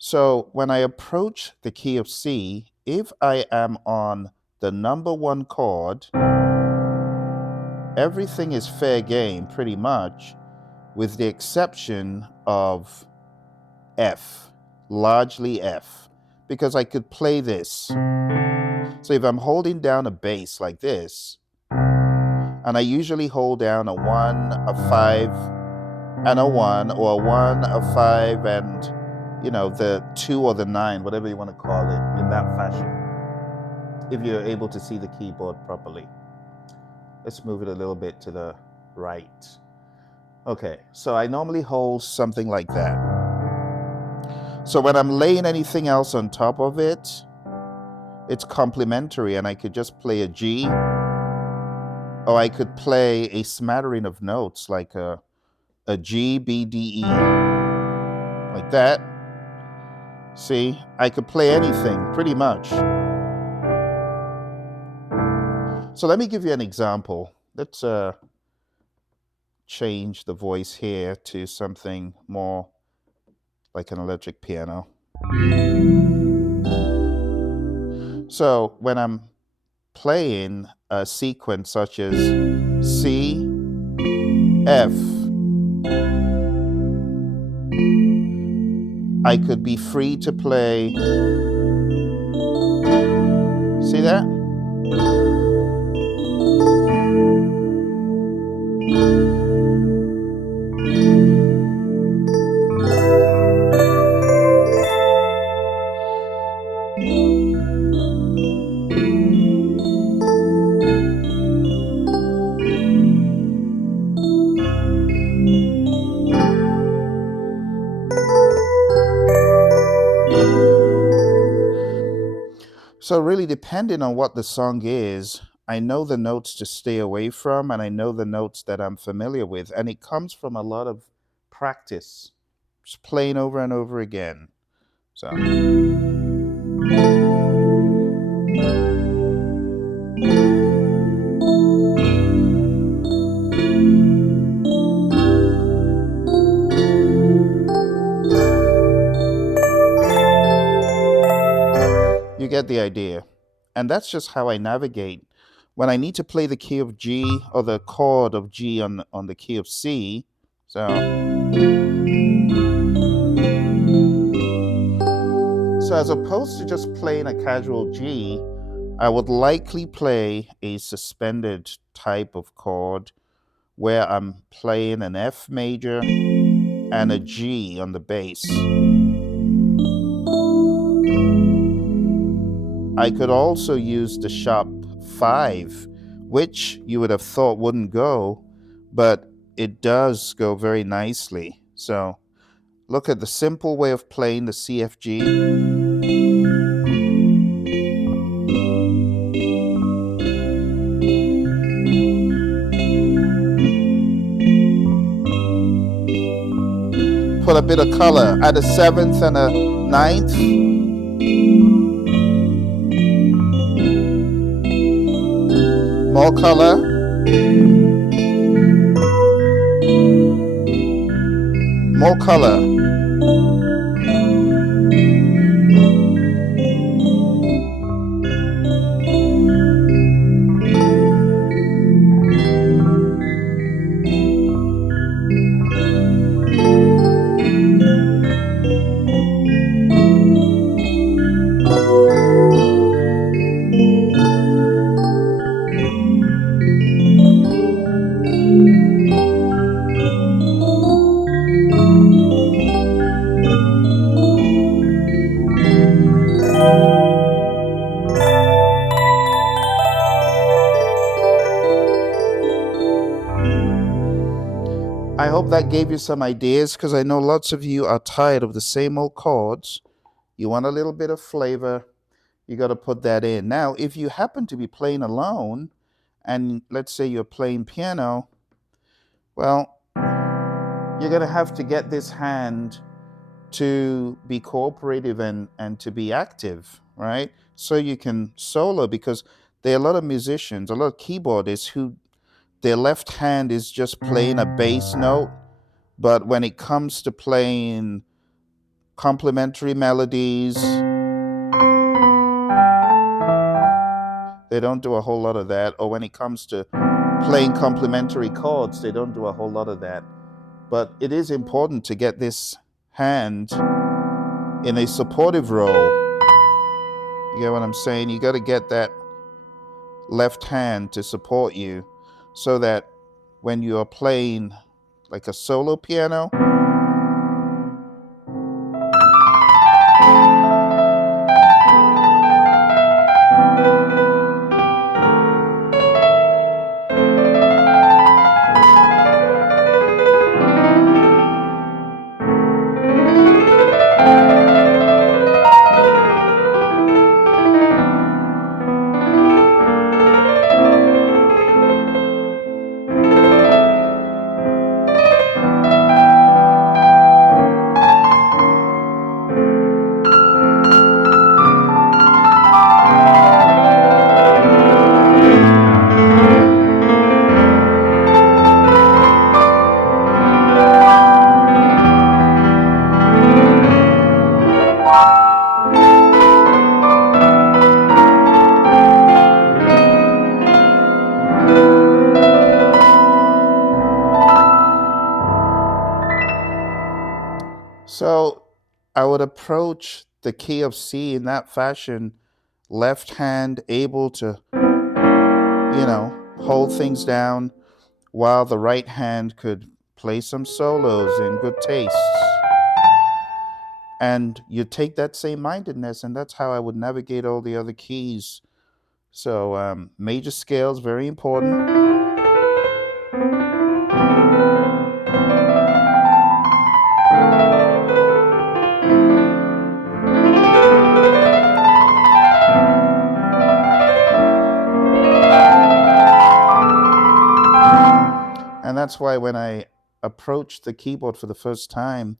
So when I approach the key of C, if I am on the number one chord, everything is fair game pretty much, with the exception of F, largely F, because I could play this. So if I'm holding down a bass like this, and I usually hold down a one, a five, and a one, or a one, a five, and the two or the nine, whatever you want to call it, in that fashion. If you're able to see the keyboard properly, let's move it a little bit to the right. Okay, so I normally hold something like that. So when I'm laying anything else on top of it, it's complementary, and I could just play a G, or I could play a smattering of notes like a G, B, D, E, like that. See, I could play anything pretty much. So let me give you an example. Let's change the voice here to something more like an electric piano. So when I'm playing a sequence such as C, F, I could be free to play. See that? So really, depending on what the song is, I know the notes to stay away from, and I know the notes that I'm familiar with, and it comes from a lot of practice, just playing over and over again. So you get the idea. And that's just how I navigate. When I need to play the key of G or the chord of G on the key of C, so as opposed to just playing a casual G, I would likely play a suspended type of chord where I'm playing an F major and a G on the bass. I could also use the sharp 5, which you would have thought wouldn't go, but it does go very nicely. So look at the simple way of playing the CFG. Put a bit of color at a 7th and a 9th. More color. More color. I hope that gave you some ideas, because I know lots of you are tired of the same old chords. You want a little bit of flavor, you got to put that in. Now, if you happen to be playing alone, and let's say you're playing piano, well, you're going to have to get this hand to be cooperative and to be active, right? So you can solo, because there are a lot of musicians, a lot of keyboardists who their left hand is just playing a bass note, but when it comes to playing complementary melodies. They don't do a whole lot of that. Or when it comes to playing complementary chords, they don't do a whole lot of that. But it is important to get this hand in a supportive role. You get what I'm saying? You got to get that left hand to support you so that when you are playing like a solo piano, so I would approach the key of C in that fashion, left hand able to, hold things down, while the right hand could play some solos in good taste. And you take that same mindedness, and that's how I would navigate all the other keys. So major scales, very important. And that's why when I approached the keyboard for the first time,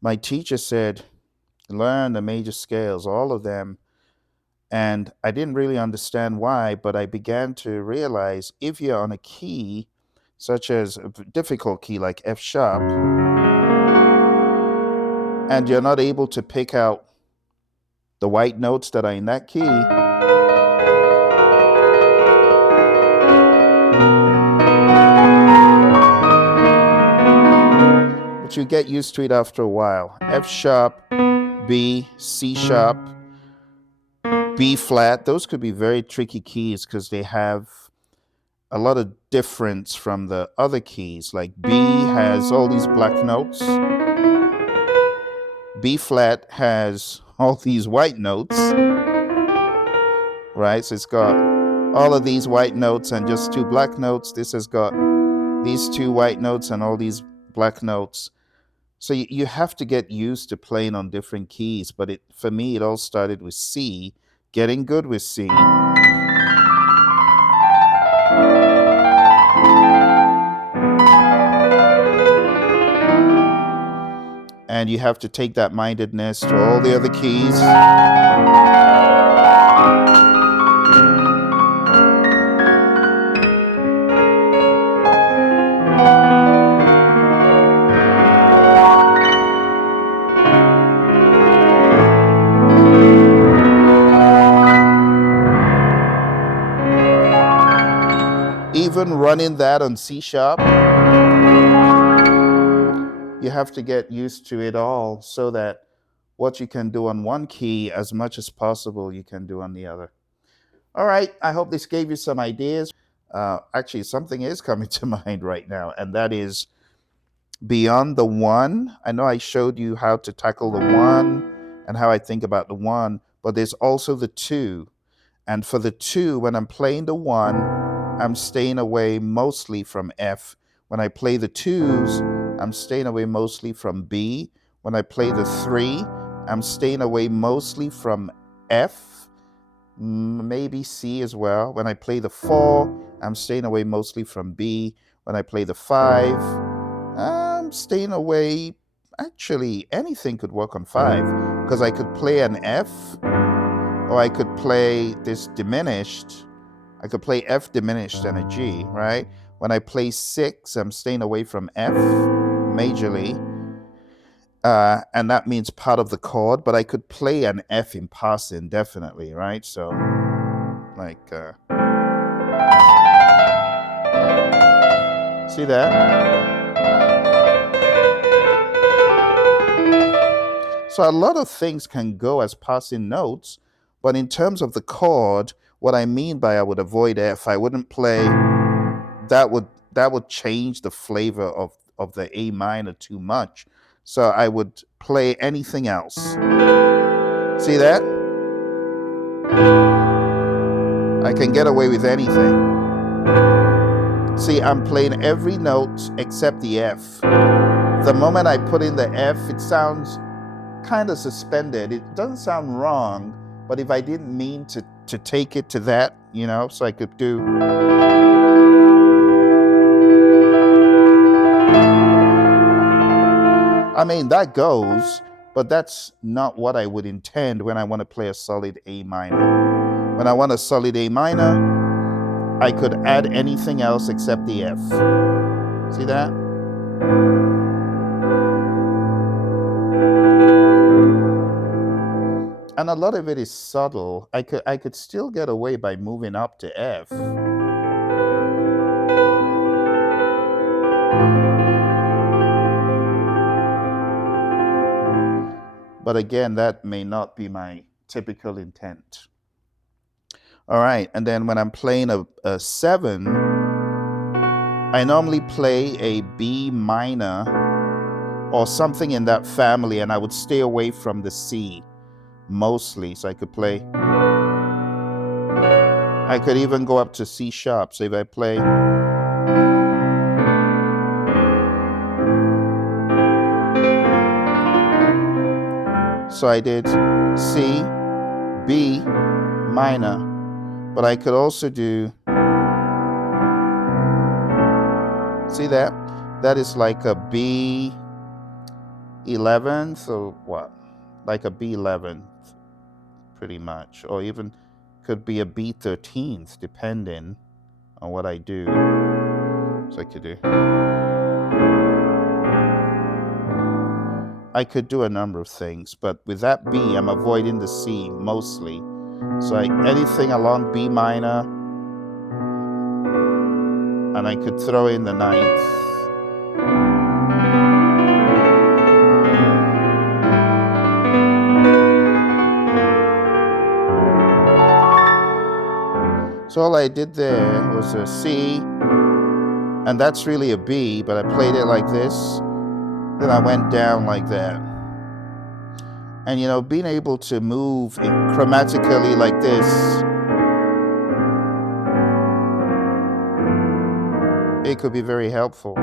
my teacher said, learn the major scales, all of them. And I didn't really understand why, but I began to realize if you're on a key, such as a difficult key like F sharp, and you're not able to pick out the white notes that are in that key, but you get used to it after a while. F sharp, B, C sharp, B flat, those could be very tricky keys because they have a lot of difference from the other keys. Like B has all these black notes. B flat has all these white notes, right? So it's got all of these white notes and just two black notes. This has got these two white notes and all these black notes. So you have to get used to playing on different keys. But for me, it all started with C, getting good with C. And you have to take that mindedness to all the other keys. Even running that on C sharp, you have to get used to it all so that what you can do on one key, as much as possible, you can do on the other. All right, I hope this gave you some ideas. Actually, something is coming to mind right now, and that is beyond the one. I know I showed you how to tackle the one and how I think about the one, but there's also the two. And for the two, when I'm playing the one, I'm staying away mostly from F. When I play the twos, I'm staying away mostly from B. When I play the three, I'm staying away mostly from F, maybe C as well. When I play the four, I'm staying away mostly from B. When I play the five, I'm staying away. Actually, anything could work on five because I could play an F or I could play this diminished. I could play F diminished and a G, right? When I play six, I'm staying away from F majorly. and that means part of the chord, but I could play an F in passing, definitely, right? So, like, see that? So a lot of things can go as passing notes, but in terms of the chord, what I mean by I would avoid F, I wouldn't play, that would change the flavor of the A minor too much. So I would play anything else. See that? I can get away with anything. See, I'm playing every note except the F. The moment I put in the F, it sounds kind of suspended. It doesn't sound wrong, but if I didn't mean to take it to that, you know, so I could do. I mean, that goes, but that's not what I would intend when I want to play a solid A minor. When I want a solid A minor, I could add anything else except the F. See that? And a lot of it is subtle. I could still get away by moving up to F. But again, that may not be my typical intent. All right, and then when I'm playing a 7, I normally play a B minor or something in that family, and I would stay away from the C mostly. So I could play, I could even go up to C sharp. So if I play, so I did C, B minor, but I could also do, see that? That is like a B11, so what? Like a B11, pretty much, or even could be a B13th, depending on what I do. So I could do a number of things, but with that B, I'm avoiding the C mostly. So anything along B minor, and I could throw in the 9th. So all I did there was a C, and that's really a B, but I played it like this. Then I went down like that. And you know, being able to move chromatically like this, it could be very helpful.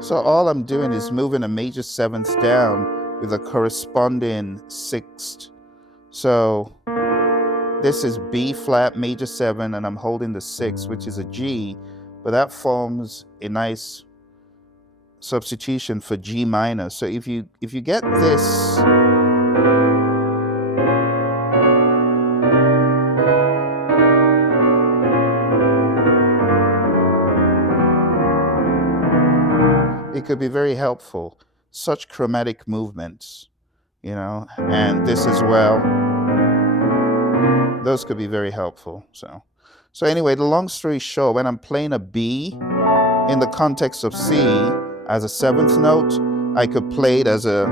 So all I'm doing is moving a major 7th down with a corresponding 6th. So this is B flat major 7, and I'm holding the 6, which is a G, but that forms a nice substitution for G minor. So if you get this, it could be very helpful. Such chromatic movements, you know, and this as well. Those could be very helpful. So anyway, the long story short, when I'm playing a B in the context of C as a 7th note, I could play it as a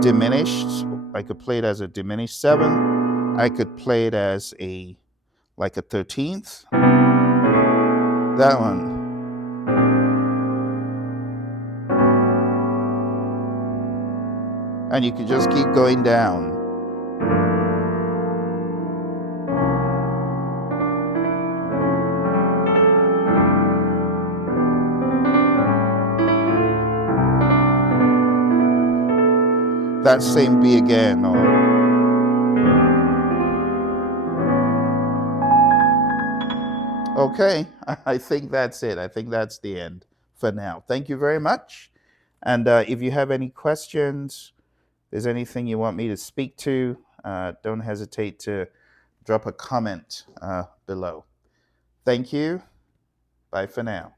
diminished. I could play it as a diminished 7. I could play it as like a 13th. That one. And you could just keep going down. That same B again, or okay, I think that's it. I think that's the end for now. Thank you very much. And if you have any questions, there's anything you want me to speak to, don't hesitate to drop a comment below. Thank you. Bye for now.